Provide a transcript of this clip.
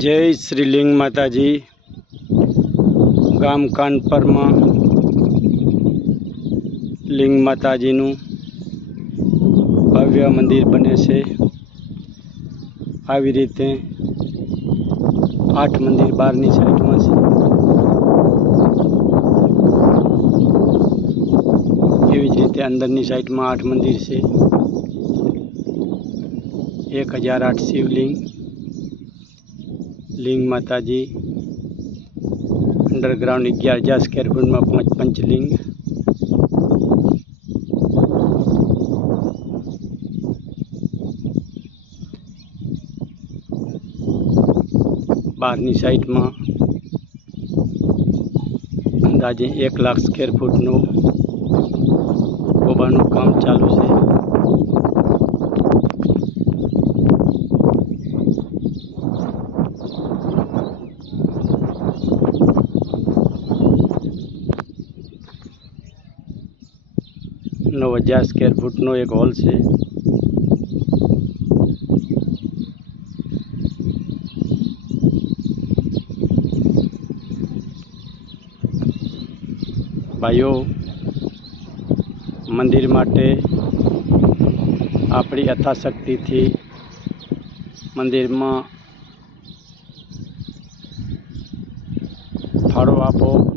जय श्रीलिंग माताजी। गाम कानपर में लिंग माताजीनु भव्य मंदिर बने से આવી રીતે 8 મંદિર બહારની સાઈડમાં છે। એવી જ રીતે અંદરની સાઈડમાં 8 મંદિર છે। 1008 શિવલિંગ, लिंग माताजी, अंडरग्राउंड 11,000 स्क्वायर फूट में 5 पंचलिंग, बाहरनी साइड में अंदाजे 1 लाख स्क्वेर फूटनु कोबानु काम चालू है। नो 1000 स्क्वेर फूटनो एक हॉल से। भाईओ मंदिर माटे अपनी यथाशक्ति थी मंदिर में फाळो आपो।